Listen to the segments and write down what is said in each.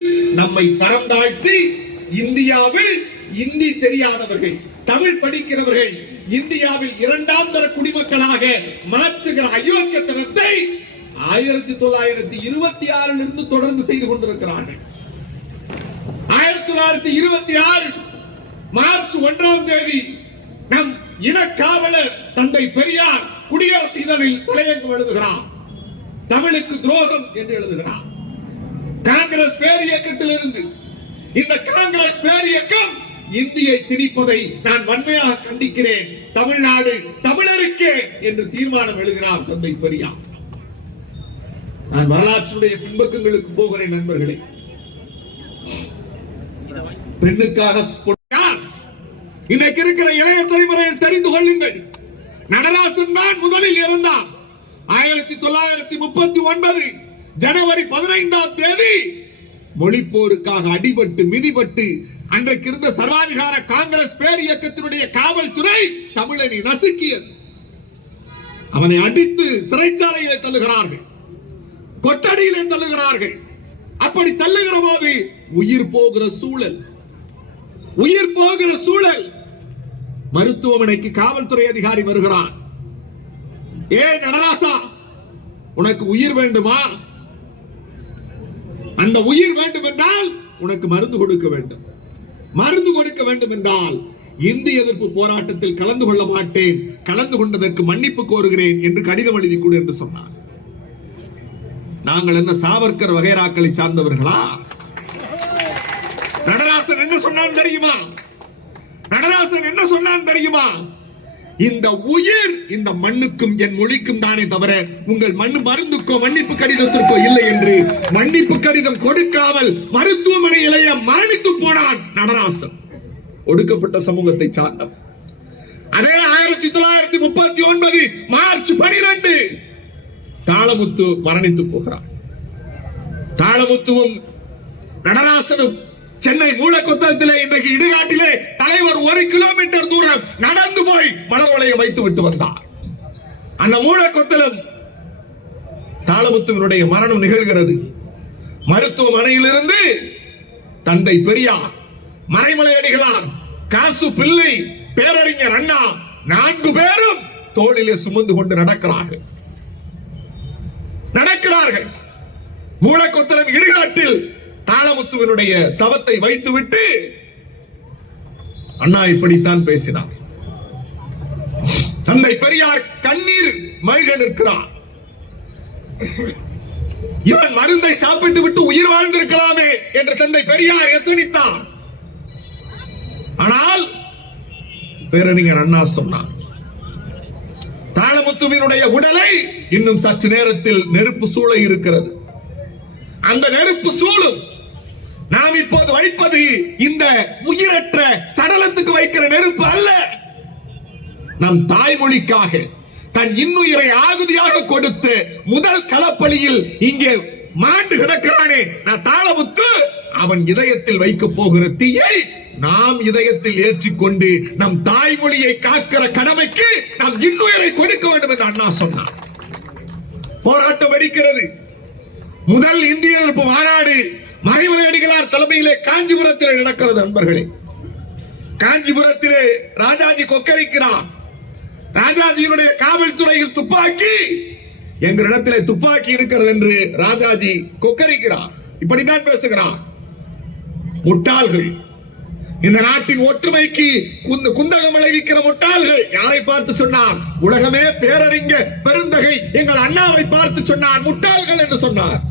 நம்மை தரம் தாழ்த்தி இந்தியாவில் இந்தி தெரியாதவர்கள், தமிழ் படிக்கிறவர்கள் இந்தியாவில் இரண்டாம் தர குடிமக்களாக மாற்றுகிற அயோக்கியத்தனத்தை 1926 இருந்து தொடர்ந்து செய்து கொண்டிருக்கிறார்கள். 1926 மார்ச் 1ஆம் தேதி நம் இனக்காவலர் தந்தை பெரியார் குடியரசு இதழில் தலையங்கம் எழுதுகிறார். தமிழுக்கு துரோகம் என்று எழுதுகிறார். காங்கிரஸ் பேர் இயக்கத்தில் இருந்து இந்த காங்கிரஸ் பேர் இயக்கம் இந்தியை திணிப்பதை நான் வன்மையாக கண்டிக்கிறேன். தமிழ்நாடு தமிழருக்கே என்று தீர்மானம் எழுதினார் தந்தை பெரியார். நான் வரலாற்றுடைய பின்பக்கங்களுக்கு போகிறேன் நண்பர்களே. பெண்ணுக்காக இன்னைக்கு இருக்கிற இளைய தலைமுறையை தெரிந்து கொள்ளுங்கள். நடராசன் தான் முதலில் இறந்தார். 1939 ஜனவரி 15ஆம் தேதி மொழிப்போருக்காக அடிபட்டு மிதிபட்டு அன்றைக்கு இருந்த சர்வாதிகார காங்கிரஸ் பேர் இயக்கத்தினுடைய காவல்துறை தமிழனை நசுக்கியது. அவனை அடித்து சிறைச்சாலையிலே தள்ளுகிறார்கள், கொட்டடியிலே தள்ளுகிறார்கள். அப்படி தள்ளுகிற போது உயிர் போகிற சூழல் மருத்துவமனைக்கு காவல்துறை அதிகாரி வருகிறான். ஏ நடராசா, உனக்கு உயிர் வேண்டுமா? அந்த உயிர் வேண்டும் என்றால் உனக்கு மருந்து கொடுக்க வேண்டும். மருந்து கொடுக்க வேண்டும் என்றால் இந்தி எதிர்ப்பு போராட்டத்தில் கலந்து கொள்ள மாட்டேன், கலந்து கொண்டதற்கு மன்னிப்பு கோருகிறேன் என்று கடிதம் எழுதி கொடு என்று சொன்னார். நாங்கள் என்ன சாவர்கர் வகைராக்களை சார்ந்தவர்களா? நடராசன் என்ன சொன்னான் தெரியுமா? இந்த உயிர் இந்த மண்ணுக்கும் என் மொழிக்கும் தானே தவிர உங்கள் மருந்துக்கோ மன்னிப்பு கடிதத்திற்கோ இல்லை என்று மன்னிப்பு கடிதம் கொடுக்காமல் மருத்துவமனையிலேயே மரணித்து போனான் நடராசன். ஒடுக்கப்பட்ட சமூகத்தை சார்ந்தவர். அதே 1939 மார்ச் 12 தாளமுத்து மரணித்து போகிறார். தாளமுத்துவும் நடராசனும் சென்னை மூலக்கொத்தளத்திலே இன்றைக்கு இடுகாட்டிலே தலைவர் 1 கிலோமீட்டர் தூரம் நடந்து போய் மலர்வளைய வைத்து விட்டு வந்தார். அந்த மூலக்கொத்தளம் தாளமுத்துவினுடைய மரணம் நிகழ்கிறது. மருத்துவமனையிலிருந்து தந்தை பெரியார், மறைமலையடிகளார், காசு பிள்ளை, பேரறிஞர் அண்ணா 4 பேரும் தோளிலே சுமந்து கொண்டு நடக்கிறார்கள். மூலக்கொத்தளம் இடுகாட்டில் தாளமுத்துவினுடைய சவத்தை வைத்துவிட்டு அண்ணா இப்படித்தான் பேசினார். தந்தை பெரியார் கண்ணீர் மல்க நிற்கிறார். இவன் மருந்தை சாப்பிட்டு விட்டு உயிர் வாழ்ந்திருக்கலாமே என்று தந்தை பெரியார் எத்தனித்தார். ஆனால் பேரறிஞர் அண்ணா சொன்னார், தாளமுத்துவினுடைய உடலை இன்னும் சற்று நேரத்தில் நெருப்பு சூழ இருக்கிறது. அந்த நெருப்பு சூழும். நாம் இப்போது வைப்பது இந்த உயிரற்ற சடலத்துக்கு வைக்கிற நெருப்பு அல்ல. நம் தாய்மொழிக்காக தன் இன்னுயிரை ஆகுதியாக கொடுத்து முதல் களப்பலியில் இங்கே மாண்டு கிடக்கிறானே தாளமுத்து, அவன் இதயத்தில் வைக்க போகிற தீயை நாம் இதயத்தில் ஏற்றிக்கொண்டு நம் தாய்மொழியை காக்கிற கடமைக்கு நாம் இன்னுயிரை கொடுக்க வேண்டும் என்று அண்ணா சொன்னார். போராட்டம் வெடிக்கிறது. முதல் இந்திய எதிர்ப்பு மாநாடு மறைமலையடிகளார் தலைமையிலே காஞ்சிபுரத்தில் நடக்கிறது. நண்பர்களே, காஞ்சிபுரத்திலே ராஜாஜி கொக்கரிக்கிறார். ராஜாஜியினுடைய காவல்துறையில் துப்பாக்கி, எங்களிடத்திலே துப்பாக்கி இருக்கிறது என்று ராஜாஜி கொக்கரிக்கிறார். இப்படித்தான் பேசுகிறார். முட்டாள்கள், இந்த நாட்டின் ஒற்றுமைக்கு குந்தகம் விளைவிக்கிற முட்டாள்கள். யாரை பார்த்து சொன்னார்? உலகமே பேரறிஞர் பெருந்தகை எங்கள் அண்ணாவை பார்த்து சொன்னார் முட்டாள்கள் என்று சொன்னார்.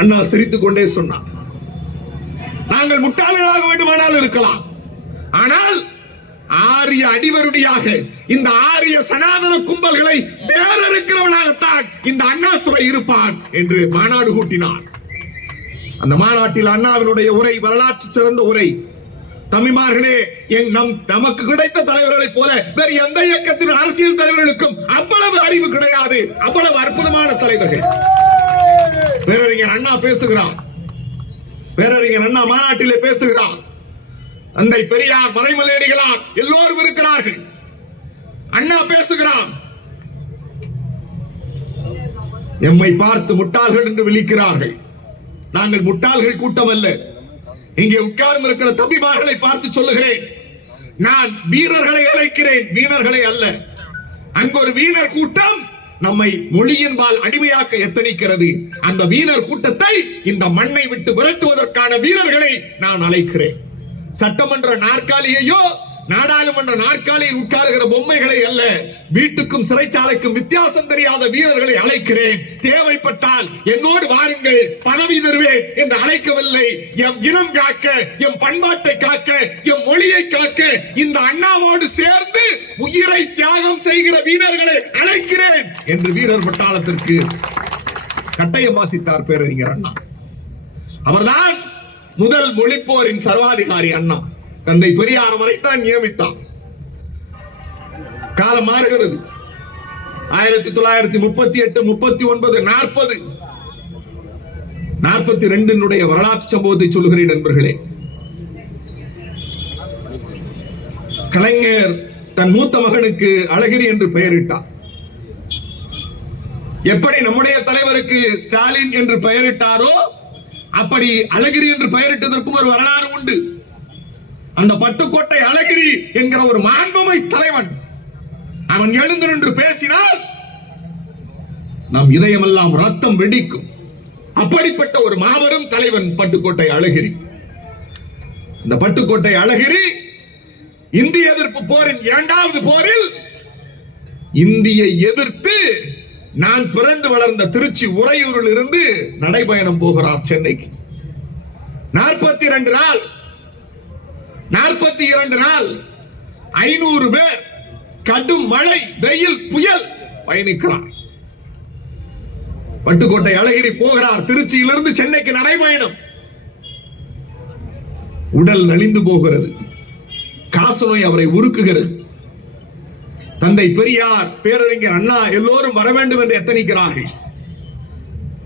அண்ணா சிரித்துக் கொண்டே சொன்னார், நாங்கள் முட்டாள்களாக வேண்டுமானால் இருக்கலாம், ஆனால் ஆரிய அடிவருடியாக இந்த ஆரிய சனாதன கும்பல்களை வேறறுக்கிறவனாகத்தான் இந்த அண்ணாதுரை இருப்பான் என்று மாநாடு கூட்டினார். அந்த மாநாட்டில் அண்ணாவினுடைய உரை வரலாற்று சிறந்த உரை. தம்பிமார்களே, நமக்கு கிடைத்த தலைவர்களைப் போல வேறு எந்த இயக்கத்தின் அரசியல் தலைவர்களுக்கும் அவ்வளவு அறிவு கிடையாது. அவ்வளவு அற்புதமான தலைவர்கள். பேரறிஞர் அண்ணா பேசுகிறார். பேரறிஞர் அண்ணா மாநாட்டிலே பேசுகிறார். தந்தை பெரியார், மறைமலையடிகளார் எல்லோரும் இருக்கிறார்கள். அண்ணா பேசுகிறார். எம்மை பார்த்து முட்டாள்கள் என்று விழிக்கிறார்கள். நாங்கள் முட்டாள்கள் கூட்டம் அல்ல. இங்கே உட்கார்ந்து இருக்கிற தம்பிமார்களை பார்த்து சொல்லுகிறேன், நான் வீரர்களை அழைக்கிறேன், வீணர்களை அல்ல. அங்கு ஒரு வீணர் கூட்டம் நம்மை மொழியின்பால் அடிமையாக்க எத்தனிக்கிறது. அந்த வீணர் கூட்டத்தை இந்த மண்ணை விட்டு விரட்டுவதற்கான வீரர்களை நான் அழைக்கிறேன். சட்டமன்ற நாற்காலியையோ நாடாளுமன்ற நாற்காலியில் உட்காருகிற பொம்மைகளை அல்ல, வீட்டுக்கும் சிறைச்சாலைக்கும் வித்தியாசம் தெரியாத வீரர்களை அழைக்கிறேன். தேவைப்பட்டால் என்னோடு வாருங்கள், பதவி தருவேன் என்று அழைக்கவில்லை. எம் இனம் காக்க, எம் பண்பாட்டை காக்க, எம் மொழியை காக்க இந்த அண்ணாவோடு சேர்ந்து உயிரை தியாகம் செய்கிற வீரர்களை அழைக்கிறேன் என்று வீரர் பட்டாளத்திற்கு கட்டயம் வாசித்தார் பேரறிஞர் அண்ணா. அவர்தான் முதல் மொழிப்போரின் சர்வாதிகாரி அண்ணா. தந்தை பெரியார் வரைத்தான் நியமித்தார். காலம் மாறுகிறது. 1938, 39, 40, 42 வரலாற்று சம்பவத்தை சொல்லுகிறேன் நண்பர்களே. கலைஞர் தன் மூத்த மகனுக்கு அழகிரி என்று பெயரிட்டார். எப்படி நம்முடைய தலைவருக்கு ஸ்டாலின் என்று பெயரிட்டாரோ அப்படி அழகிரி என்று பெயரிட்டதற்கும் ஒரு வரலாறு உண்டு. அந்த பட்டுக்கோட்டை அழகிரி என்கிற ஒரு மாண்புமை தலைவன் அவன் எழுந்து நின்று பேசினால் நம் இதயமெல்லாம் ரத்தம் வெடிக்கும். அப்படிப்பட்ட ஒரு மாபெரும் தலைவன் பட்டுக்கோட்டை அழகிரி. இந்த பட்டுக்கோட்டை அழகிரி இந்திய எதிர்ப்பு போரின் 2வது போரில் இந்தியை எதிர்த்து நான் பிறந்து வளர்ந்த திருச்சி உறையூரில் இருந்து நடைபயணம் போகிறார் சென்னைக்கு. 42 நாள் 500 பேர் கடும் மழை, வெயில், புயல் பயணிக்கிறார். பட்டுக்கோட்டை அழகிரி போகிறார். திருச்சியிலிருந்து சென்னைக்கு நடைபயணம். உடல் நலிந்து போகிறது. காசநோய் அவரை உருக்குகிறது. தந்தை பெரியார், பேரறிஞர் அண்ணா எல்லோரும் வர வேண்டும் என்று எத்தனிக்கிறார்கள்.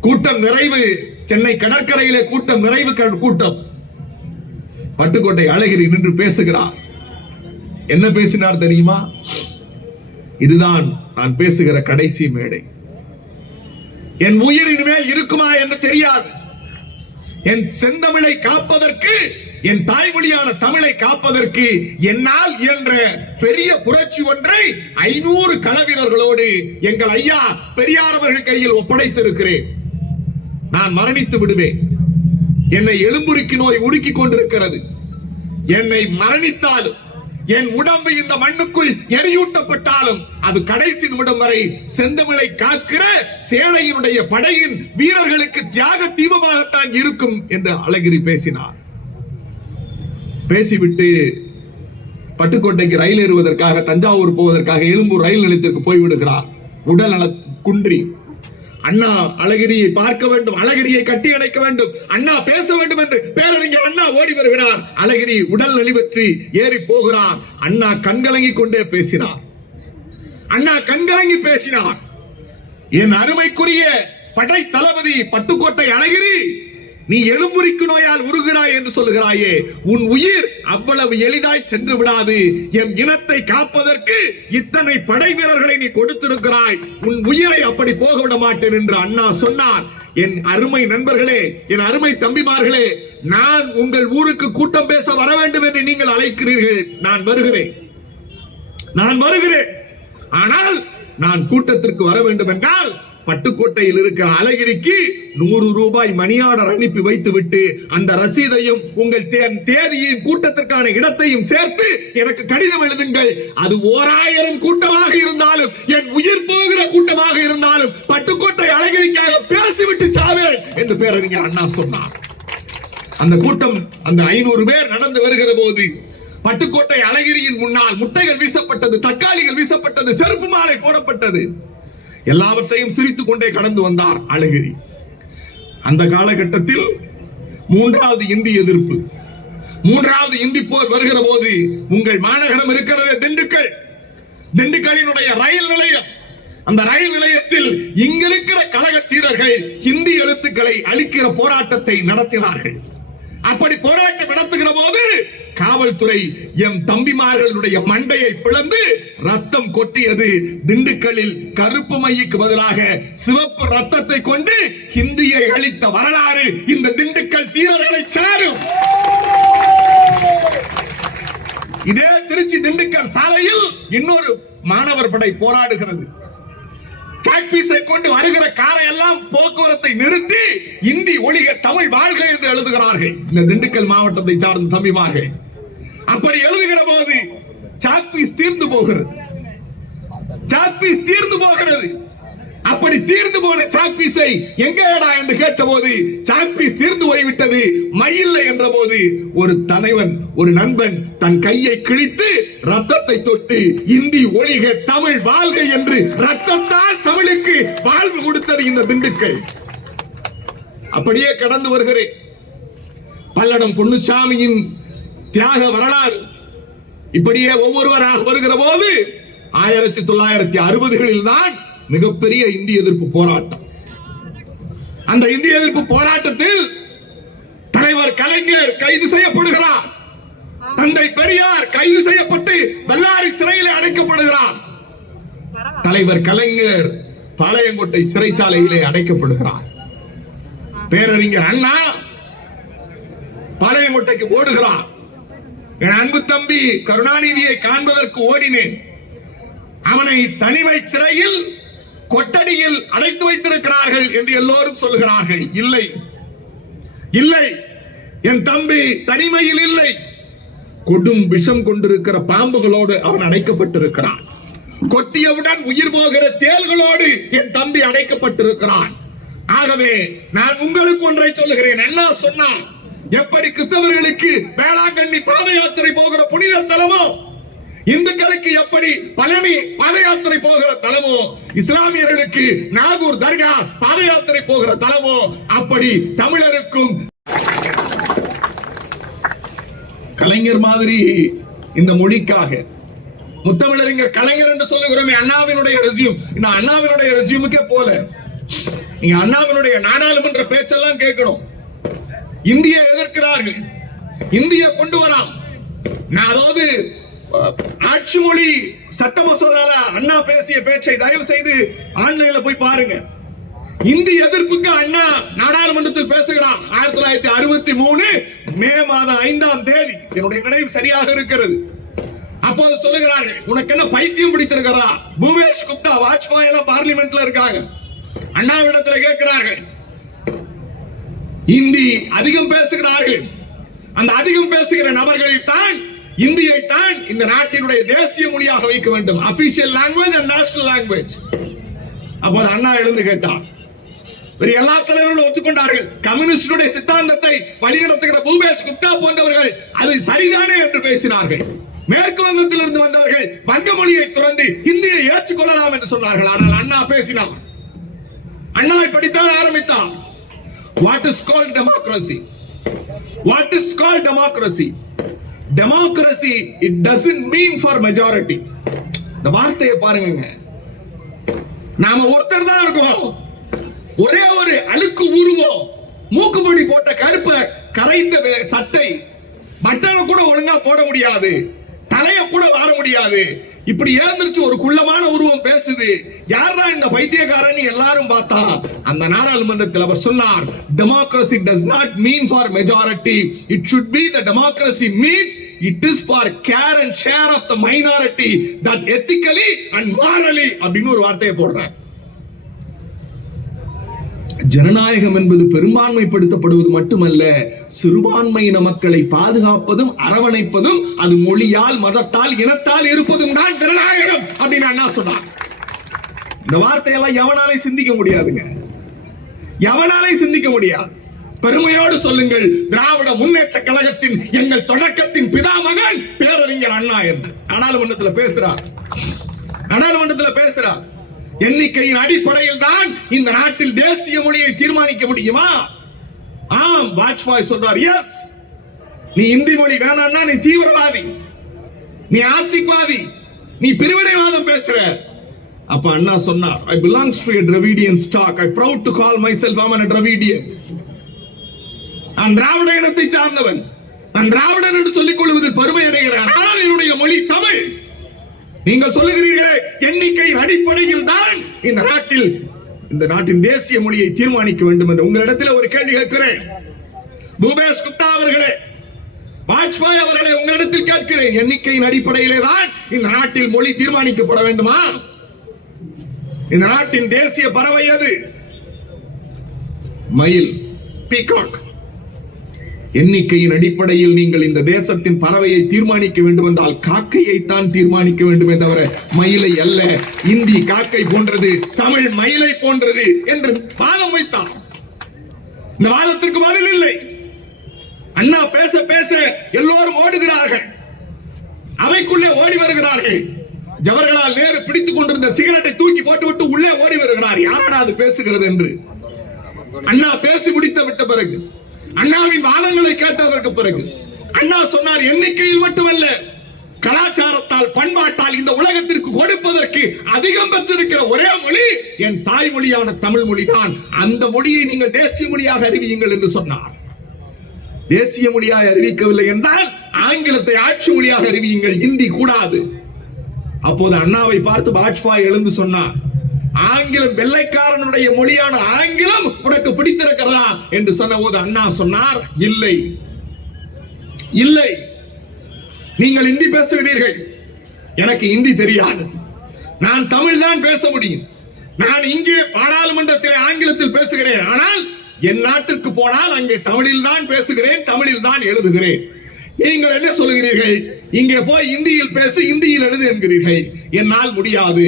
கூட்டம் நிறைவு. சென்னை கடற்கரையிலே கூட்டம் நிறைவு. கூட்டம். பட்டுக்கோட்டை அழகிரி நின்று பேசுகிறார். என்ன பேசினார் தெரியுமா? இதுதான் நான் பேசுகிற கடைசி மேடை. என் உயிரின் மேல் இருக்குமா என்று தெரியாது. என் செந்தமிழை காப்பதற்கு, என் தாய்மொழியான தமிழை காப்பதற்கு என்னால் என்ற பெரிய புரட்சி ஒன்றை 500 களவீரர்களோடு எங்கள் ஐயா பெரியார் அவர்கள் கையில் ஒப்படைத்திருக்கிறேன். நான் மரணித்து விடுவேன். என்னை எலும்புருக்கி நோய் உருக்கி கொண்டிருக்கிறது. என்னை மரணித்தாலும் என் உடம்பு இந்த மண்ணுக்குள் எரியூட்டப்பட்டாலும் அது கடைசி நிமிடம் வரை செந்தமிழை காக்கிற சேனையினுடைய படையின் வீரர்களுக்கு தியாக தீபமாகத்தான் இருக்கும் என்று அழகிரி பேசினார். பேசிவிட்டு பட்டுக்கோட்டைக்கு ரயில் ஏறுவதற்காக, தஞ்சாவூர் போவதற்காக எழும்பூர் ரயில் நிலையத்திற்கு போய்விடுகிறார். உடல் நல குன்றி அண்ணா அழகிரியை பார்க்க வேண்டும், அழகிரியை கட்டி அணைக்க வேண்டும், அண்ணா பேச வேண்டும் என்று பேரறிஞர் அண்ணா ஓடி வருகிறார். அழகிரி உடல் நலிவற்றி ஏறி போகிறார். அண்ணா கண்கலங்கி கொண்டே பேசினார். என் அருமைக்குரிய படை தளபதி பட்டுக்கோட்டை அழகிரி, நீ எலும்புரிக்கு நோயால் உருகிறாய் என்று சொல்லுகிறாயே, உன் உயிர் அவ்வளவு எளிதாய் சென்று விடாது. என் இனத்தை காப்பதற்கு இத்தனை படை வீரர்களை நீ கொடுத்திருக்கிறாய். உன் உயிரை அப்படி போக விட மாட்டேன் என்று அண்ணா சொன்னார். என் அருமை நண்பர்களே, என் அருமை தம்பிமார்களே, நான் உங்கள் ஊருக்கு கூட்டம் பேச வர வேண்டும் என்று நீங்கள் அழைக்கிறீர்கள். நான் வருகிறேன். ஆனால் நான் கூட்டத்திற்கு வர வேண்டும் என்றால் பட்டுக்கோட்டையில் இருக்கிற அழகிரிக்கு 100 ரூபாய் மணி ஆர்டர் அனுப்பி வைத்துவிட்டு அந்த ரசீதையும் உங்கள் தேதியின் கூட்டத்திற்கான இடத்தையும் சேர்த்து எனக்கு கடிதம் எழுதுங்கள். அது 1000 கூட்டமாக இருந்தாலும், என் உயிர் போகிற கூட்டமாக இருந்தாலும் பட்டுக்கோட்டை அழகிரிக்காக பேசிவிட்டு சாவேன் என்று பேரறிஞர் அண்ணா சொன்னார். அந்த கூட்டம், அந்த 500 பேர் நடந்து வருகிற போது பட்டுக்கோட்டை அழகிரியின் முன்னால் முட்டைகள் வீசப்பட்டது, தக்காளிகள் வீசப்பட்டது, செருப்பு மாலை போடப்பட்டது. எல்லாவற்றையும் சிரித்துக் கொண்டே கடந்து வந்தார் அழகிரி. அந்த காலகட்டத்தில் 3வது இந்தி எதிர்ப்பு, 3வது இந்தி போர் வருகிற போது உங்கள் மாநகரம் இருக்கிறது திண்டுக்கல். திண்டுக்கல்லினுடைய ரயில் நிலையம். அந்த ரயில் நிலையத்தில் இங்கிருக்கிற கழக தீரர்கள் ஹிந்தி எழுத்துக்களை அழிக்கிற போராட்டத்தை நடத்தினார்கள். அப்படி போராட்டம் நடத்துகிற போது காவல்துறை எம் தம்பிமார்களுடைய மண்டையை பிளந்து ரத்தம் கொட்டியது. திண்டுக்கல்லில் கருப்பு மைக்கு பதிலாக சிவப்பு ரத்தத்தை கொண்டு ஹிந்தியை அளித்த வரலாறு இந்த திண்டுக்கல் தீரர்களை சாரும். இதே திருச்சி திண்டுக்கல் சாலையில் இன்னொரு மாணவர் படை போராடுகிறது. சாக்பீஸை கொண்டு வருகிற காரை எல்லாம் போக்குவரத்தை நிறுத்தி இந்தி ஒழிக தமிழ் வாழ்க என்று எழுதுகிறார்கள் இந்த திண்டுக்கல் மாவட்டத்தை சார்ந்த தம்பிமார்கள். அப்படி எழுதுகிற போது சாக்பீஸ் தீர்ந்து போகிறது. சாக்பீஸ் தீர்ந்து போகிறது. அப்படி தீர்ந்து போன சாக்பீஸை எங்கடா என்று கேட்டபோது சாக்பீஸ் தீர்ந்து போய்விட்டது, மையில்லை என்ற போது ஒரு தலைவன் ஒரு நண்பன் தன் கையை கிழித்து ரத்தத்தை தொட்டு இந்தி ஒழிக தமிழ் வாழ்க என்று ரத்தத்தால் தமிழுக்கு வாழ்வு கொடுத்தது இந்த திண்டுக்கல். அப்படியே கடந்து வருகிறேன். பல்லடம் பொன்னுச்சாமியின் தியாக வரலாறு இப்படியே ஒவ்வொருவராக வருகிற போது 1960களில் தான் மிகப்பெரிய இந்திய எதிர்ப்பு போராட்டம். அந்த இந்திய எதிர்ப்பு போராட்டத்தில் தலைவர் கலைஞர் கைது செய்யப்படுகிறார். தந்தை பெரியார் கைது செய்யப்பட்டு பெல்லாரி சிறையில் அடைக்கப்படுகிறார். தலைவர் கலைஞர் பாளையங்கோட்டை சிறைச்சாலையிலே அடைக்கப்படுகிறார். பேரறிஞர் அண்ணா பாளையங்கோட்டைக்கு ஓடுகிறார். என் அன்பு தம்பி கருணாநிதியை காண்பதற்கு ஓடினேன். அவனை தனிமை சிறையில் கொட்டடியில் அடைத்து வைத்திருக்கிறார்கள் என்று எல்லோரும் சொல்லுகிறார்கள். இல்லை இல்லை, என் தம்பி தனிமையில் இல்லை. கொடும் விஷம் கொண்டிருக்கிற பாம்புகளோடு அவன் அடைக்கப்பட்டிருக்கிறான். கொட்டியவுடன் உயிர் போகிற தேள்களோடு என் தம்பி அடைக்கப்பட்டிருக்கிறான். ஆகவே நான் உங்களுக்கு ஒன்றை சொல்லுகிறேன். அண்ணா சொன்னார், எப்படி கிறிஸ்தவர்களுக்கு வேளாங்கண்ணி பாத யாத்திரை போகிற புனித தலமோ, இந்துக்களுக்கு எப்படி பழனி பாத யாத்திரை போகிற தலமோ, இஸ்லாமியர்களுக்கு நாகூர் தர்கா பாத யாத்திரை போகிற தலமோ, அப்படி தமிழருக்கும் கலைஞர் மாதிரி இந்த மொழிக்காக முத்தமிழறிஞர் கலைஞர் என்று சொல்லுகிறோமே, அண்ணாவினுடைய ரெஸ்யூம், இன்னும் அண்ணாவினுடைய ரெஸ்யூமுக்கே போல. நீங்க அண்ணாவினுடைய நாடாளுமன்ற பேச்செல்லாம் கேட்கணும். இந்திய எதிர்க்கிறார்கள், இந்திய கொண்டு வரலாம். நான் அதாவது ஆட்சி மொழி சட்ட மசோதால அண்ணா பேசிய பேச்சை தயவு செய்து ஆன்லைன்ல போய் பாருங்க. இந்தி எதிர்ப்புக்கு அண்ணா நாடாளுமன்றத்தில் பேசுகிறான். 1963 மே மாதம் 5ஆம் தேதி, என்னுடைய நினைவு சரியாக இருக்கிறது. அப்போது சொல்லுகிறார்கள், உனக்கு என்ன பைத்தியம் பிடித்திருக்கிறதா? பூபேஷ் குப்தா, வாஜ்பாய் எல்லாம் பார்லிமெண்ட்ல இருக்காங்க. அண்ணாவிடத்தில் கேட்கிறார்கள், இந்தி அதிகம் பேசுகிறார்கள். அந்த அதிகம் பேசுகிற நபர்களில் தான் இந்தியை தான் இந்த நாட்டினுடைய தேசிய மொழியாக வைக்க வேண்டும். Official language and national language. அப்போது அண்ணா எழுந்து கேட்டார். எல்லா தலைவர்களும் ஒத்துக்கொண்டார்கள். கம்யூனிஸ்டுடைய சித்தாந்தத்தை வழிநடத்துகிற பூபேஷ் குப்தா போன்றவர்கள் அது சரிதானே என்று பேசினார்கள். மேற்கு வங்கத்தில் இருந்து வந்தவர்கள் வங்க மொழியை துறந்து இந்தியை ஏற்றுக்கொள்ளலாம் என்று சொன்னார்கள். ஆனால் அண்ணா பேசினார். அண்ணா படித்தான் ஆரம்பித்தார். What is called democracy? What is called democracy? Democracy, it doesn't mean for majority. இந்த வார்த்தையை பாருங்க. நாம ஒருத்தர் தான் இருக்கோம். ஒரே ஒரு அழுக்கு உருவம், மூக்குப்பொடி போட்ட கருப்பை கரைத்த சட்டை, பட்டனை கூட ஒழுங்கா போட முடியாது, தலைய கூட வார முடியாது. இப்படி ஏந்திரிச்சு ஒரு குள்ளமான உருவம் பேசுது. யாரா இந்த பைத்தியக்காரன் எல்லாரும் பார்த்தா அந்த நாடாளுமன்றத்தில் அவர் சொன்னார், democracy does not mean for majority, it should be the democracy means it is for care and share of the minority that ethically and morally அப்படின்னு ஒரு வார்த்தையை போடுறார். ஜனநாயகம் என்பது பெரும்பான்மைப்படுத்தப்படுவது மட்டுமல்ல, சிறுபான்மையின மக்களை பாதுகாப்பதும் அரவணைப்பதும், அது மொழியால் மதத்தால் இனத்தால் இருப்பதும் தான் ஜனநாயகம் அப்படின்னு அண்ணா சொன்னார். இந்த வார்த்தையெல்லாம் எவனாலே சிந்திக்க முடியாதுங்க, எவனாலே சிந்திக்க முடியாது. பெருமையோடு சொல்லுங்கள், திராவிட முன்னேற்ற கழகத்தின் எங்கள் தொடக்கத்தின் பிதாமகன் பேரறிஞர் அண்ணா என்று நாடாளுமன்றத்தில் பேசுறார். நாடாளுமன்றத்தில் பேசுறார். எண்ணிக்கையின் அடிப்படையில் தான் இந்த நாட்டில் தேசிய மொழியை தீர்மானிக்க முடியுமா? ஆம், வாஜ்பாய் சொல்றார், எஸ், நீ இந்தி மொழி வேணாம்னா நீ தீவிரவாதி, நீ ஆத்திக்வாதி, நீ பிரிவினைவாதம் பேசுற. அப்ப அண்ணா சொன்னார், I belongs to a Dravidian stock. I proud to call myself I'm a Dravidian. நான் திராவிட இனத்தை சார்ந்தவன். நான் திராவிடன் என்று சொல்லிக் கொள்வதில் பெருமை அடைகிறேன். ஆனால் என்னுடைய மொழி தமிழ். நீங்கள் சொல்லுகிறீர்களே எண்ணிக்கை அடிப்படையில் தான் இந்த நாட்டின் தேசிய மொழியை தீர்மானிக்க வேண்டும் என்று உங்களிடத்தில் ஒரு கேள்வி கேட்கிறேன். பூபேஷ் குப்தா அவர்களே, வாஜ்பாய் அவர்களே, உங்களிடத்தில் கேட்கிறேன், எண்ணிக்கையின் அடிப்படையிலே தான் இந்த நாட்டில் மொழி தீர்மானிக்கப்பட வேண்டுமா? இந்த நாட்டின் தேசிய பறவை எது? மயில், பீகாக். எண்ணிக்கையின் அடிப்படையில் நீங்கள் இந்த தேசத்தின் பறவையை தீர்மானிக்க வேண்டும் என்றால் காக்கையை தான் தீர்மானிக்க வேண்டுமே தவிர மயிலை அல்ல. இந்தி காக்கை போன்றது, தமிழ் மயிலை போன்றது என்று வாதம் வைத்தார். இந்த வாதத்திற்கு பதில் இல்லை. அண்ணா பேச பேச எல்லோரும் ஓடுகிறார்கள், அவைக்குள்ளே ஓடி வருகிறார்கள். ஜவஹர்லால் நேரு பிடித்துக் கொண்டிருந்த சிகரெட்டை தூக்கி போட்டுவிட்டு உள்ளே ஓடி வருகிறார். யாரடா அது பேசுகிறது என்று. அண்ணா பேசி முடித்து விட்ட பிறகு, அண்ணாவின் வாதங்களை கேட்டதற்கு பிறகு அண்ணா சொன்னார், எண்ணிக்கையில் மட்டுமல்ல, கலாச்சாரத்தால் பண்பாட்டால் இந்த உலகத்திற்கு கொடுப்பதற்கு அதிகம் பெற்றிருக்கிற ஒரே மொழி என் தாய்மொழியான தமிழ் மொழிதான். அந்த மொழியை நீங்கள் தேசிய மொழியாக அறிவியுங்கள் என்று சொன்னார். தேசிய மொழியாக அறிவிக்கவில்லை என்றால் ஆங்கிலத்தை ஆட்சி மொழியாக அறிவியுங்கள், இந்தி கூடாது. அப்போது அண்ணாவை பார்த்து வாஜ்பாய் எழுந்து சொன்னார், ஆங்கிலம் வெள்ளைக்காரனுடைய மொழியான ஆங்கிலம் உனக்கு பிடித்திருக்கிறதா என்று சொன்னபோது அண்ணா சொன்னார், இல்லை இல்லை, நீங்கள் இந்தி பேசுகிறீர்கள், எனக்கு இந்தி தெரியாது, நான் தமிழ் தான் பேச முடியும். நான் இங்கே பாராளுமன்றத்தில் ஆங்கிலத்தில் பேசுகிறேன், ஆனால் என் நாட்டிற்கு போனால் அங்கே தமிழில் தான் பேசுகிறேன், தமிழில் தான் எழுதுகிறேன். நீங்கள் என்ன சொல்லுகிறீர்கள்? இங்கே போய் இந்தியில் பேசு, இந்தியில் எழுது என்கிறீர்கள். என்னால் முடியாது.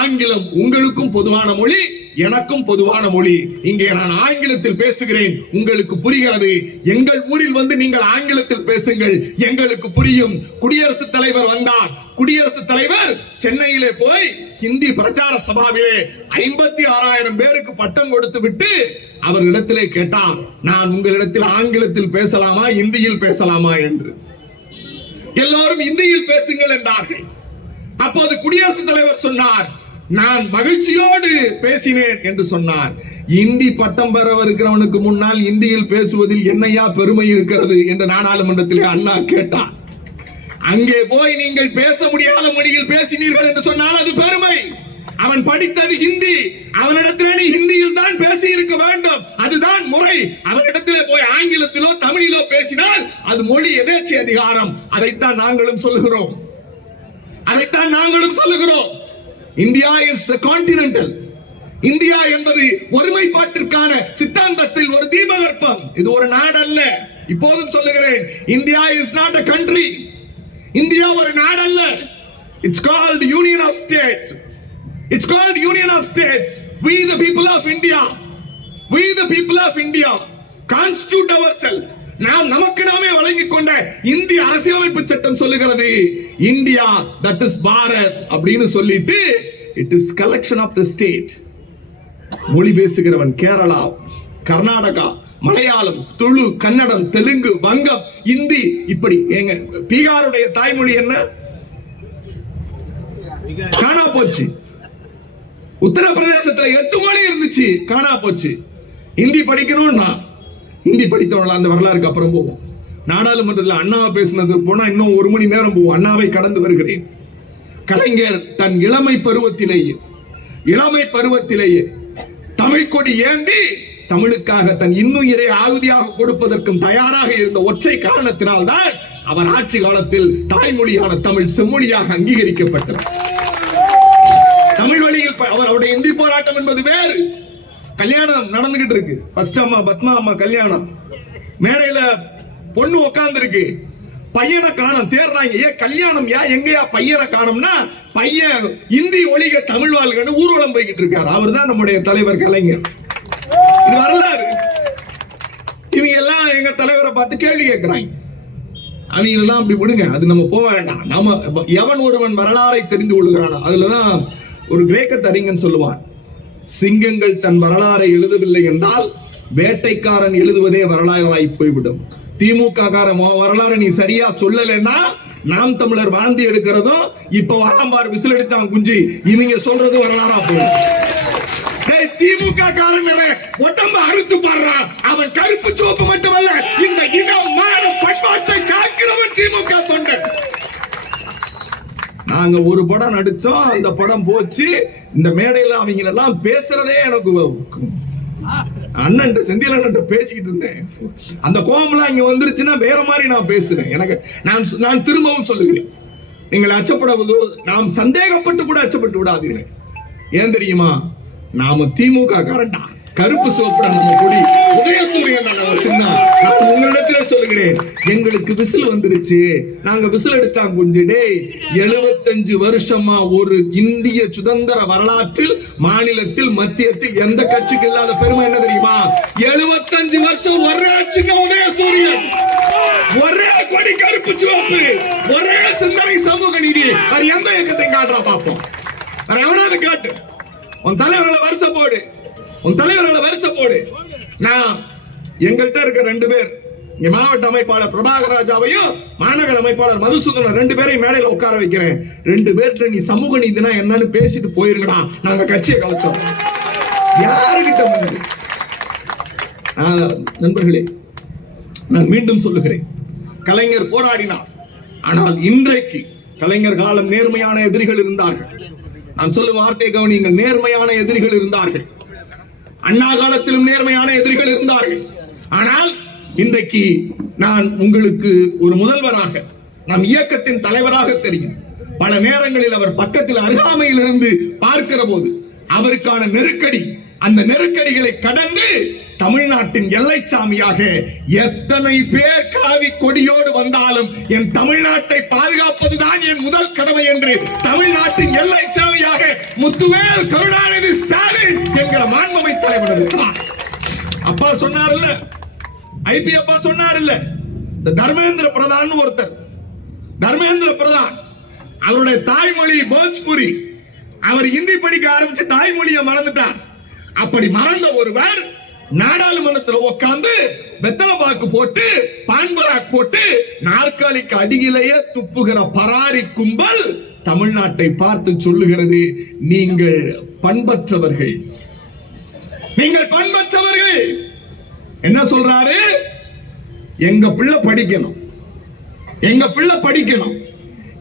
ஆங்கிலம் உங்களுக்கும் பொதுவான மொழி, எனக்கும் பொதுவான மொழி. இங்கே நான் ஆங்கிலத்தில் பேசுகிறேன், உங்களுக்கு புரிகிறது. எங்கள் ஊரில் வந்து நீங்கள் ஆங்கிலத்தில் பேசுங்கள், எங்களுக்கு புரியும். குடியரசுத் தலைவர் வந்தார். குடியரசுத் தலைவர் சென்னையிலே போய் ஹிந்தி பிரச்சார சபாவிலே 56,000 பேருக்கு பட்டம் கொடுத்து விட்டு அவர்களிடத்திலே கேட்டார், நான் உங்களிடத்தில் ஆங்கிலத்தில் பேசலாமா, இந்தியில் பேசலாமா என்று. எல்லோரும் இந்தியில் பேசுங்கள் என்றார்கள். அப்போது குடியரசுத் தலைவர் சொன்னார், நான் மகிழ்ச்சியோடு பேசினேன் என்று சொன்னார். இந்தி பட்டம் பெற இருக்கிறவனுக்கு முன்னால் இந்தியில் பேசுவதில் என்னையா பெருமை இருக்கிறது என்று நாடாளுமன்றத்தில் அண்ணா கேட்டார். அங்கே போய் நீங்கள் பேச முடியாத மொழியில் பேசினீர்கள் என்று சொன்னால் அது பெருமை. அவன் படித்தது ஹிந்தி, அவனிடத்திலே நீ ஹிந்தியில் தான் பேசி இருக்க வேண்டும், அதுதான் முறை. அவனிடத்திலே போய் ஆங்கிலத்திலோ தமிழிலோ பேசினால் அது மொழி எதேச்சை அதிகாரம். அதைத்தான் நாங்களும் சொல்லுகிறோம், அதைத்தான் நாங்களும் சொல்லுகிறோம். India is continental. இந்தியா என்பது ஒருமைப்பாட்டிற்கான சித்தாந்தத்தில் ஒரு தீபகற்பம். இது ஒரு நாடு அல்ல. இப்போதும் சொல்லுகிறேன், India is not a country. India ஒரு நாடு அல்ல. It's called union of states. It's called Union of States. We the people of India, we the people of India constitute ourselves. நாம் நமக்கு நாமே வழங்கிக் கொண்ட இந்திய அரசியலமைப்பு சட்டம் சொல்லுகிறது, இந்தியா that is பாரத் அப்படின்னு சொல்லிட்டு it is collection of the state. மொழி பேசுகிறவன் கேரளா, கர்நாடகா, மலையாளம், துளு, கன்னடம், தெலுங்கு, வங்கம், இந்தி, இப்படி. எங்க பீகாருடைய தாய்மொழி என்ன? காணா போச்சு. உத்தரப்பிரதேசத்துல 8 மொழி இருந்துச்சு, காணா போச்சு. ஹிந்தி படிக்கணும்னா ஹிந்தி படித்தவங்கள அந்த வரலாறுக்கு அப்புறம் போவோம். நாடாளுமன்றத்தில் அண்ணாவை பேசினது போனா இன்னும் 1 மணி நேரம் போவோம். அண்ணாவை கடந்து வருகிறேன். கலைஞர் தன் இளமை பருவத்திலேயே தமிழ் கொடி ஏந்தி தமிழுக்காக தன் இன்னுயிரை ஆகுதியாக கொடுப்பதற்கும் தயாராக இருந்த ஒற்றை காரணத்தினால் தான் அவர் ஆட்சி காலத்தில் தாய்மொழியான தமிழ் செம்மொழியாக அங்கீகரிக்கப்பட்டது. தமிழ் வழியில் அவருடைய இந்தி போராட்டம் என்பது வேறு. கல்யாணம் நடந்துகிட்டு இருக்கு. ஃபர்ஸ்ட் அம்மா பத்மா அம்மா கல்யாணம், மேடையில பொண்ணு உட்கார்ந்து இருக்கு, பையனை காணோம், தேடுறாங்க. ஏன் கல்யாணம், எங்கயா பையனை காணோம்னா, பையன் இந்தி ஒழிக தமிழ் வாழ்கன்னு ஊர்வலம் போய்கிட்டு இருக்காரு. அவர் தான் நம்முடைய தலைவர் கலைஞர். இது வரலாறு. இவங்க எல்லாம் எங்க தலைவரை பார்த்து கேள்வி கேட்கிறாங்க. அவங்க எல்லாம் அப்படி விடுங்க, அது நம்ம போக வேண்டாம். நம்ம எவன் ஒருவன் வரலாறை தெரிந்து கொள்கிறானோ, அதுலதான் ஒரு கிரேக்க அறிஞன் சொல்லுவான், சிங்கங்கள் தன் வரலாறை எழுதவில்லை என்றால் வேட்டைக்காரன் எழுதுவதே வரலாறாய் போய்விடும். திமுக காரன் வரலாறு நீ சரியா சொல்லலைன்னா நாம் தமிழர் வாழ்ந்து எடுக்கிறதும் இப்ப வராம்பார் விசில் அடிச்சான் குஞ்சி, இவங்க சொல்றது வரலாறா போயிடும். திமுக காரன் உடம்பு அறுத்து பாடுறான். அவன் கருப்பு சிவப்பு மட்டுமல்ல, இந்த இனம் மான பண்பாட்டை நான் திமுக தொண்டன். நாங்க ஒரு படம் நடிச்சோம், அந்த படம் போச்சு. இந்த மேடையில அவங்க எல்லாம் பேசுறதே எனக்கு அண்ணன் செந்தில் அண்ணன் பேசிக்கிட்டு இருந்தேன். அந்த கோபம்லாம் இங்க வந்துருச்சுன்னா வேற மாதிரி நான் பேசுறேன். எனக்கு நான் திரும்பவும் சொல்லுகிறேன், நீங்கள் அச்சப்படுவது, நாம் சந்தேகப்பட்டு கூட அச்சப்பட்டு விடாதீர்கள். ஏன் தெரியுமா? நாம திமுக காரண்டா, கருப்பு சோப்புட நம்ம கொடி உதயசூரியன் நான் உங்களிடத்துல சொல்லுகிறேன், எங்களுக்கு விசில் வந்துருச்சு, நாங்க விசில் எடுத்தாங்க கொஞ்சம். 75 வருஷமா ஒரு இந்திய சுதந்திர வரலாற்றில் மாநிலத்தில் மத்தியத்தில் எந்த கட்சிக்கு இல்லாத பெருமை என்ன தெரியுமா? 75 வருஷம் ஒரே ஆட்சிங்க உதயசூரியன், ஒரே கொடி கருப்பு சிவப்பு, ஒரே சிந்தனை சமூக நீதி. அது எந்த இயக்கத்தையும் காட்டுறா பார்ப்போம். எவனாவது காட்டு, உன் தலைவர்களை வருஷ போடு, உன் தலைவர்களை வருஷ போடு. நான் எங்கள்கிட்ட இருக்க 2 பேர், இங்க மாவட்ட அமைப்பாளர் பிரபாகர் ராஜாவையும் மாநகர அமைப்பாளர் மதுசூதனன் 2 பேரையும் மேடையில உட்கார வைக்கிறேன். 2 பேர்கிட்ட நீ சமூக நீதினா என்னன்னு பேசிட்டு போயிருங்கடா, நாங்க கட்சியை கலைச்சோம். யாருகிட்ட வந்து நண்பர்களே, நான் மீண்டும் சொல்லுகிறேன், கலைஞர் போராடினார். ஆனால் இன்றைக்கு கலைஞர் காலம் நேர்மையான எதிரிகள் இருந்தார்கள். நான் சொல்லும் வார்த்தை கவனியுங்கள், நேர்மையான எதிரிகள் இருந்தார்கள். அண்ணா காலத்திலும் நேர்மையான எதிரிகள் இருந்தார்கள். ஆனால் இன்றைக்கு நான் உங்களுக்கு ஒரு முதல்வராக, நம் இயக்கத்தின் தலைவராக தெரியும். பல நேரங்களில் அவர் பக்கத்தில் அருகாமையில் இருந்து பார்க்கிற போது அவருக்கான நெருக்கடி, அந்த நெருக்கடிகளை கடந்து தமிழ்நாட்டின் எல்லைச்சாமியாக எத்தனை பேர் காவி கொடியோடு வந்தாலும் என் தமிழ்நாட்டை பாதுகாப்பதுதான் என் முதல் கடமை என்று தமிழ்நாட்டின் எல்லைச்சாமியாக முத்துவேல் கருணாநிதி ஸ்டாலின் என்கிற மாண்புமை தலைவர் இருக்கிறார். அப்பா சொன்னார்ல, ஐபி அப்பா சொன்னார்ல, இந்த தர்மேந்திர பிரதான் ஒருத்தர், தர்மேந்திர பிரதான் அவருடைய தாய்மொழி போஜ்புரி, அவர் இந்தி படிக்க ஆரம்பிச்சு தாய்மொழியை மறந்துட்டார். அப்படி மறந்த ஒருவர் நாடாளுமன்றத்தில் உட்கார்ந்து வெத்தலை பாக்கு போட்டு பான்பராக் போட்டு நாற்காலிக்கு அடியிலேயே துப்புகிற பராரி கும்பல் தமிழ்நாட்டை பார்த்து சொல்லுகிறது, நீங்கள் பண்பற்றவர்கள், நீங்கள் பண்பற்றவர்கள். என்ன சொல்றாரு? எங்க பிள்ளை படிக்கணும், எங்க பிள்ளை படிக்கணும்,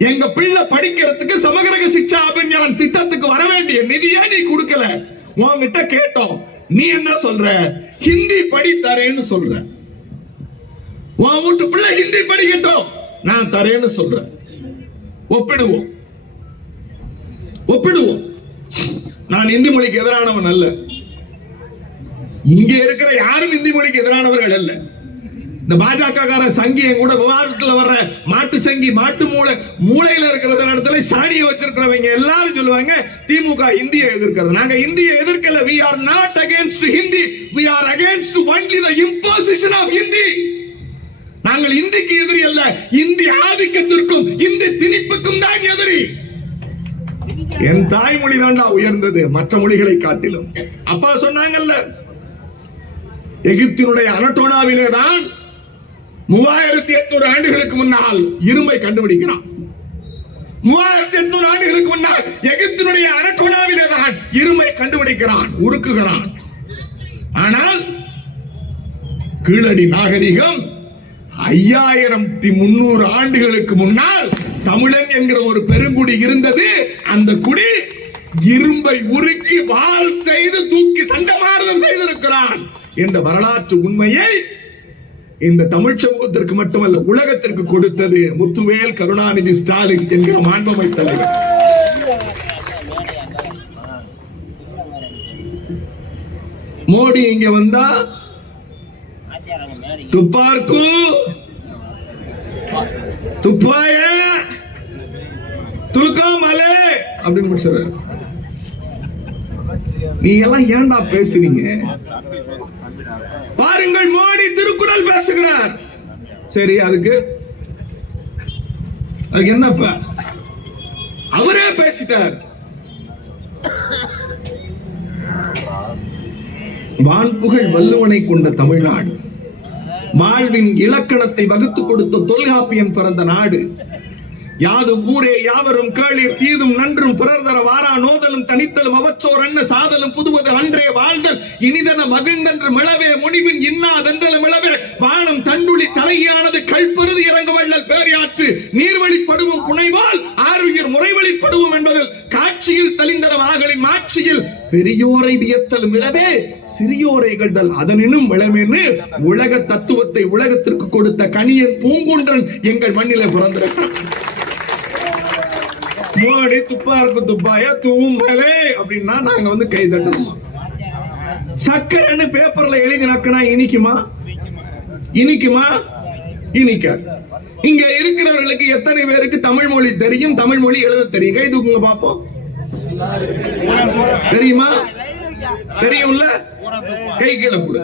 எங்க பிள்ளை படிக்கிறதுக்கு சமகிரக சிக்ஷா அபியான் திட்டத்துக்கு வர வேண்டிய நிதியை நீ கொடுக்கல. உன்கிட்ட கேட்டோம், நீ என்ன சொல்ற? ஹிந்தி படி தரேன்னு சொல்ற. உன் வீட்டு பிள்ளை ஹிந்தி படிக்கட்டும், நான் தரேன்னு சொல்றேன். ஒப்பிடுவோம், ஒப்பிடுவோம். நான் இந்தி மொழிக்கு எதிரானவன் அல்ல, இங்க இருக்கிற யாரும் இந்தி மொழிக்கு எதிரானவர்கள் அல்ல. இந்த பாஜக சங்கியை கூட விவாதத்தில் வர்ற மாட்டு சங்கி, மாட்டு மூளையில இருக்கிற இடத்துல சாணியை வச்சிருக்கிறவங்க எல்லாரும் சொல்லுவாங்க திமுக இந்தியை எதிர்க்கிறது. நாங்க இந்தியை எதிர்க்கல. we are not against Hindi, we are against only the imposition of Hindi. நாங்கள் இந்திக்கு எதிரி அல்ல, இந்தி ஆதிக்கத்திற்கும் இந்தி திணிப்புக்கும் தான் எதிரி. என் தாய்மொழி தாண்டா உயர்ந்தது மற்ற மொழிகளை காட்டிலும். அப்பா சொன்னாங்கல்ல, எகிப்தினுடைய அனடோனாவிலே தான் 3800 ஆண்டுகளுக்கு முன்னால் இரும்பை கண்டுபிடிக்கிறான். 3800 ஆண்டுகளுக்கு முன்னால் எகிப்தினுடைய அனடோனாவிலே தான் இரும்பை கண்டுபிடிக்கிறான், உருக்குகிறான். ஆனால் கீழடி நாகரிகம் 5300 ஆண்டுகளுக்கு முன்னால் தமிழன் என்கிற ஒரு பெருங்குடி இருந்தது. அந்த குடி இரும்பை உருக்கி வாள் செய்து தூக்கி சண்டமாரதம் செய்திருக்கிறான் என்ற வரலாற்று உண்மையை இந்த தமிழ் சமூகத்திற்கு மட்டுமல்ல உலகத்திற்கு கொடுத்தது முத்துவேல் கருணாநிதி ஸ்டாலின் என்கிற மாண்புமை தலைவர். மோடி இங்க வந்தா துப்பார்க்கு துப்பாய துலுக்காமலே அப்படின்னு முடிச்சாரு. நீ எல்லாம் ஏன்டா பேசுறீங்க? பாருங்கள், மோடி திருக்குறள் பேசுகிறார். சரி, அதுக்கு என்னப்ப அவரே பேசிட்டார். வான்புகழ் வள்ளுவனை கொண்ட தமிழ்நாடு, வாழ்வின் இலக்கணத்தை வகுத்து கொடுத்த தொல்காப்பியன் பிறந்த நாடு, யாது ஊரே யாவரும் கேளீர் தீதும் நன்றும் பிறர் தர வாரா நோதலும் தனித்தலும் அவச்சோர் அன்ன சாதலும் புதுவது அன்றே வாழ்தல் இனிதன மகிழ்ந்தன்று மிளவே முடிவின் இன்னாதென்றல மிளவே வானம் தண்டுளி தலையானது கல்பெருது இறங்க வள்ளல் பேரியாற்று நீர்வழிப்படுவும் புனைவால் ஆறுயிர் முறைவழிப்படுவோம் என்பதில் காட்சியில் தெளிந்தன ஆகலின் மாட்சியில் பெரியோரை வியத்தல் மிளவே சிறியோரை கண்டல் அதனினும் மிளமென்னு உலக தத்துவத்தை உலகத்திற்கு கொடுத்த கனியன் பூங்குன்றன் எங்கள் மண்ணில பிறந்திருக்கிறான். மோடி துப்பாருக்கு துப்பாய தூமலே அப்படின்னா நாங்க கை தட்டணும். சக்கரைன்னு பேப்பர்ல எழுதி நக்கினா இனிக்குமா? இனிக்குமா? இனிக்காது. இங்க இருக்கிறவர்களுக்கு எத்தனை பேருக்கு தமிழ் மொழி தெரியும், தமிழ் மொழி எழுத தெரியும்? கை தூக்குங்க பாப்போம். தெரியுமா? தெரியும்ல? கை கீழே போடு.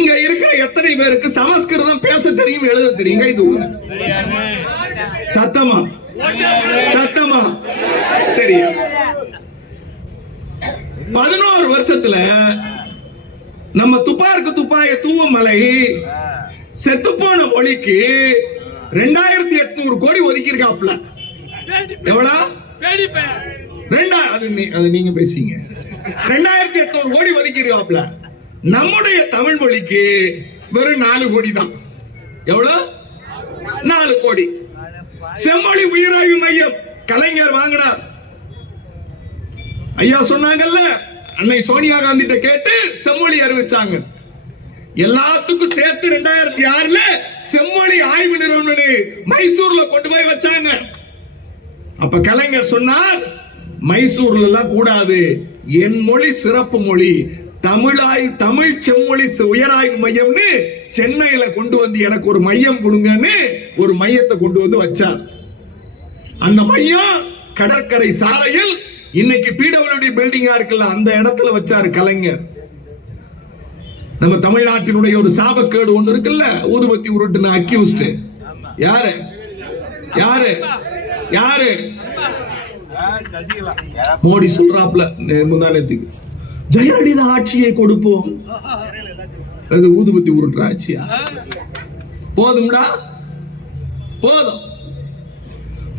இங்க இருக்கிற எத்தனை பேருக்கு சமஸ்கிருதம் பேச தெரியும், எழுத தெரியும்? கை தூக்குங்க. சத்தமா சத்தமா தெரியும். 11 வருஷத்துல நம்ம துப்பாருக்கு துப்பாய தூவும் மலை செத்துப்போன மொழிக்கு 2800 கோடி ஒதுக்கி இருக்காப்ல. எவ்வளவு? அது நீங்க பேசிங்க. 2800 கோடி ஒதுக்கி இருக்காப்ல. நம்முடைய தமிழ் மொழிக்கு வெறும் 4 கோடி தான். எவ்வளவு? 4 கோடி. செம்மொழி உயிராய்வு மையம் கலைஞர் வாங்கினார். ஐயா சொன்னாங்கல்ல, அன்னை சோனியா காந்தி கேட்டு செம்மொழி அறிவிச்சாங்க. எல்லாத்துக்கும் சேர்த்து 2006 செம்மொழி ஆய்வு நிறுவனம் மைசூர்ல கொண்டு போய் வச்சாங்க. அப்ப கலைஞர் சொன்னார், மைசூர்ல எல்லாம் கூடாது, என் மொழி சிறப்பு மொழி, தமிழ் செம்மொழி உயராய்வு மையம்னு சென்னையில கொண்டு வந்து எனக்கு ஒரு மையம் கொடுங்கன்னு ஒரு மையத்தை கொண்டு வந்து வச்சார். அந்த மையம் கடற்கரை சாலையில் இன்னைக்கு பிடபிள்யூடி பில்டிங்கா இருக்குல்ல, அந்த இடத்துல வச்சாரு கலைஞர். நம்ம தமிழ்நாட்டினுடைய ஒரு சாபக்கேடு ஒண்ணு இருக்குல்ல, ஊதுபத்தி உருட்டுன அக்யூஸ்ட் யாரு? யாரு? யாரு? மோடி சொல்றாப்ல முந்தானத்துக்கு, ஜெயலலிதா ஆட்சியை கொடுப்போம். அது ஊதுபத்தி உருட்டுற ஆட்சியா? போதும்டா, போதும்.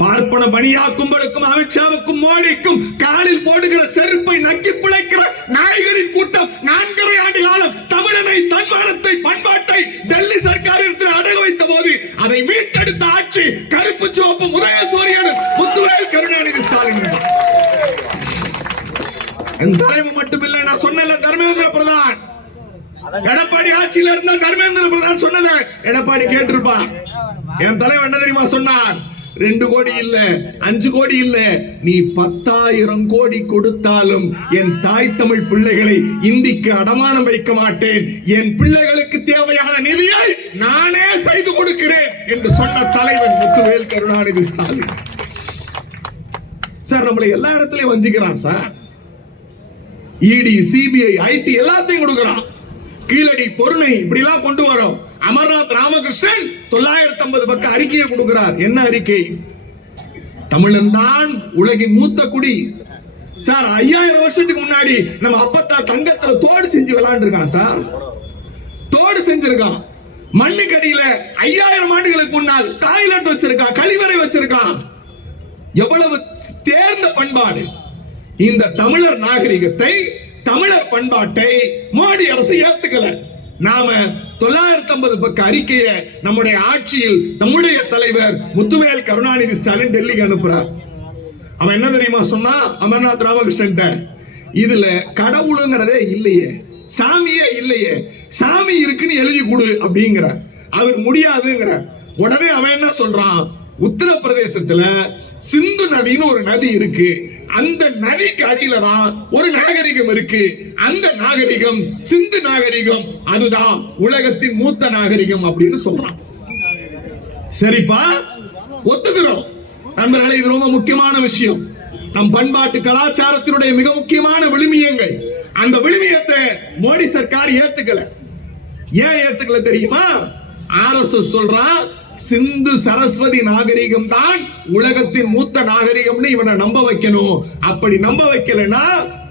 பார்ப்பன பணியா கும்பலுக்கும் அமித்ஷாவுக்கும் மோடிக்கும் காலில் போடுகிற செருப்பை நக்கி பிழைக்கிற நாய்களின் கூட்டம் 4.5 ஆண்டு காலம் தமிழனை, தன்மானத்தை, பண்பாட்டை டெல்லி சர்க்காரிடத்தில் அடகு வைத்த போது அதை மீட்டெடுத்த ஆட்சி கருப்பு சிவப்பு உதயசூரியன் முத்துவேல் கருணாநிதி ஸ்டாலின். என் தலைமை மட்டுமில்லை, நான் சொன்ன தர்மேந்திர பிரதான் எடப்பாடி ஆட்சியில இருந்தா தர்மேந்திர பிரதான் சொன்னதை எடப்பாடி கேட்டிருப்பான். என் தலைவர் என்ன தெரியுமா சொன்னார்? 2 கோடி இல்ல, 5 கோடி இல்ல, நீ 10,000 கோடி கொடுத்தாலும் என் தாய் தமிழ் பிள்ளைகளை இந்திக்கு அடமானம் வைக்க மாட்டேன், என் பிள்ளைகளுக்கு தேவையான நிதியை நானே செய்து கொடுக்கிறேன் என்று சொன்ன தலைவர் முத்துவேல் கருணாநிதி ஸ்டாலின். சார், நம்மளை எல்லா இடத்துலயும் வஞ்சிக்கிறான் சார். இடி, சிபிஐ, ஐடி எல்லாத்தையும் கொடுக்கிறான். கீழடி பொருளை இப்படி எல்லாம் கொண்டு வரோம். அமர்நாத் ராமகிருஷ்ணன் 950 பக்க அறிக்கையை கொடுக்கிறார். என்ன அறிக்கை? தமிழன் தான் உலகின் மூத்த குடி. சார், 5000 வருஷத்துக்கு முன்னாடி நம்ம அப்பத்தா தங்கத்துல தோடு செஞ்சு விளையாண்டு இருக்கான் சார். தோடு செஞ்சிருக்கான். மண்ணுக்கடியில 5000 ஆண்டுகளுக்கு முன்னால் டாய்லெட் வச்சிருக்கான், கழிவறை வச்சிருக்கான். எவ்வளவு தேர்ந்த பண்பாடு! இந்த தமிழர் நாகரிகத்தை, தமிழர் பண்பாட்டை மோடி அரசு ஏத்துக்கல. நாம 950 பக்க அறிக்கையை நம்முடைய ஆட்சியில் நம்முடைய தலைவர் முத்துவேல் கருணாநிதி ஸ்டாலின் டெல்லிக்கு அனுப்புறார். அவன் என்ன தெரியுமா சொன்னா? அமர்நாத் ராமகிருஷ்ணன், இதுல கடவுளுங்கிறதே இல்லையே, சாமியே இல்லையே, சாமி இருக்குன்னு எழுதி கொடு அப்படிங்கிற. அவர் முடியாதுங்கிற. உடனே அவன் என்ன சொல்றான்? உத்தரப்பிரதேசத்துல சிந்து நதின்னு ஒரு நதி இருக்கு, அந்த நதிக்கு அடியில தான் ஒரு நாகரிகம் இருக்கு, அந்த நாகரிகம் சிந்து நாகரிகம், அதுதான் உலகத்தின் மூத்த நாகரிகம் அப்படின்னு சொல்றான். சரிப்பா, ஒத்துக்கிறோம் நண்பர்களே. இது ரொம்ப முக்கியமான விஷயம். நம் பண்பாட்டு கலாச்சாரத்தினுடைய மிக முக்கியமான விழுமியங்கள். அந்த விழுமியத்தை மோடி சர்க்கார் ஏத்துக்கல. ஏன் ஏத்துக்கல தெரியுமா? ஆர்எஸ்எஸ் சொல்றான், சிந்து சரஸ்வதி நாகரிகம் தான் உலகத்தின் மூத்த நாகரிகம்னு இவனை நம்ப வைக்கணும். அப்படி நம்ப வைக்கலனா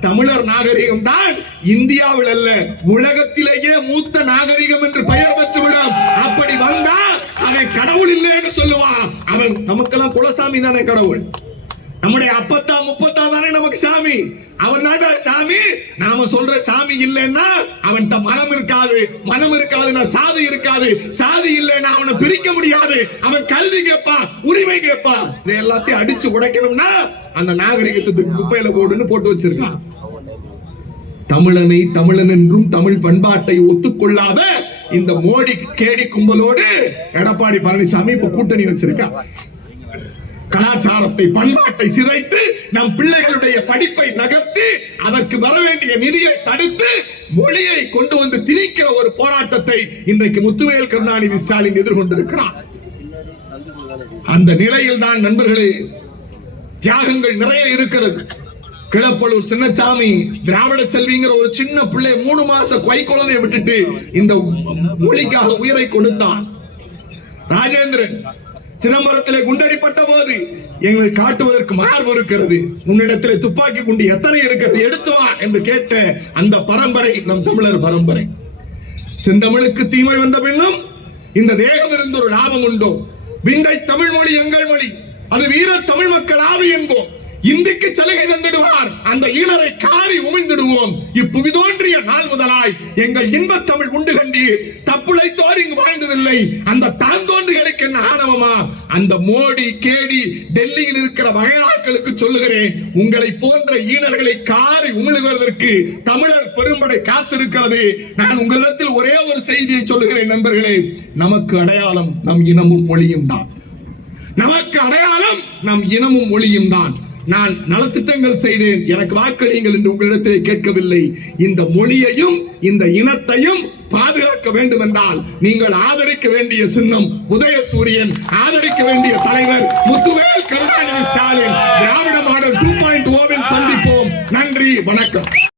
தமிழர் நாகரிகம் தான் இந்தியாவில் அல்ல உலகத்திலேயே மூத்த நாகரிகம் என்று பெயர் பெற்றுவிடும். அப்படி வந்தா அவன் கடவுள் இல்லைன்னு சொல்லுவான். அவன் நமக்கெல்லாம் குலசாமி தானே கடவுள், நம்முடைய அப்பத்தா முப்பத்தா தானே நமக்கு சாமி. அவன் தான் சாமி. நாம சொல்ற சாமி இல்லைன்னா அவன்கிட்ட மனம் இருக்காது, மனம் இருக்காதுன்னா சாதி இருக்காது, சாதி இல்லைன்னா அவனை பிரிக்க முடியாது. அவன் கல்வி கேட்பான், உரிமை கேட்பான். இதை எல்லாத்தையும் அடிச்சு உடைக்கணும்னா அந்த நாகரிகத்துக்கு குப்பையில போட்டு வச்சிருக்கான். தமிழனை தமிழன் என்றும் தமிழ் பண்பாட்டை ஒத்துக்கொள்ளாத இந்த மோடி கேடி கும்பலோடு எடப்பாடி பழனிசாமி இப்ப கூட்டணி வச்சிருக்கான். கலாச்சாரத்தை பண்பாட்டை சிதைத்து நம் பிள்ளைகளுடைய படிப்பை நகர்த்தி அதற்கு வர வேண்டிய நிதியை தடுத்து மொழியை கொண்டு வந்து திணிக்கிற ஒரு போராட்டத்தை இன்றைக்கு முத்துவேல் கருணாநிதி ஸ்டாலின் எதிர்கொண்டிருக்கிறார். அந்த நிலையில் தான் நண்பர்களே தியாகங்கள் நிறைய இருக்கிறது. கிளப்பலூர் சின்னசாமி திராவிட செல்விங்கிற ஒரு சின்ன பிள்ளை 3 மாச குழந்தையை விட்டுட்டு இந்த மொழிக்காக உயிரை கொடுத்தான். ராஜேந்திரன் சிதம்பரத்திலே குண்டடிப்பட்ட போது எங்களை காட்டுவதற்கு மார்பு இருக்கிறது, உன்னிடத்திலே துப்பாக்கி குண்டு எத்தனை இருக்கிறது எடுத்து வா என்று கேட்ட அந்த பரம்பரை நம் தமிழர் பரம்பரை. செந்தமிழுக்கு தீமை வந்த பின்னும் இந்த தேகம் இருந்த ஒரு லாபம் உண்டோ? விந்தை தமிழ் மொழி எங்கள் மொழி, அது வீர தமிழ் மக்கள் ஆவி என்போம். இந்திக்கு சலுகை தந்திடுவார், அந்த ஈழரை காரி உமிழ்ந்திடுவோம். இப்புவி தோன்றிய நாள் முதலாய் எங்கள் இன்பத் தமிழ் உண்டு கண்டீர், தப்புழைத்தோர் இங்கு வாழ்ந்ததில்லை. அந்த தான் தோன்றிகளுக்கு என்ன ஆணவமா? அந்த மோடி கேடி டெல்லியில் இருக்கிற வகைராக்களுக்கு சொல்லுகிறேன், உங்களை போன்ற ஈழர்களை காரி உமிழ்வதற்கு தமிழர் பெரும்படை காத்திருக்கிறது. நான் உங்களிடத்தில் ஒரே ஒரு செய்தியை சொல்லுகிறேன் நண்பர்களே, நமக்கு அடையாளம் நம் இனமும் மொழியும் தான். நமக்கு அடையாளம் நம் இனமும் மொழியும் தான். நான் நலத்திட்டங்கள் செய்தேன், எனக்கு வாக்களியுங்கள் என்று உங்களிடத்திலே கேட்கவில்லை. இந்த மொழியையும் இந்த இனத்தையும் பாதுகாக்க வேண்டும் என்றால் நீங்கள் ஆதரிக்க வேண்டிய சின்னம் உதயசூரியன், ஆதரிக்க வேண்டிய தலைவர் முத்துவேல் கருணாநிதி ஸ்டாலின். திராவிட மாடல் 2.0 சந்திப்போம். நன்றி, வணக்கம்.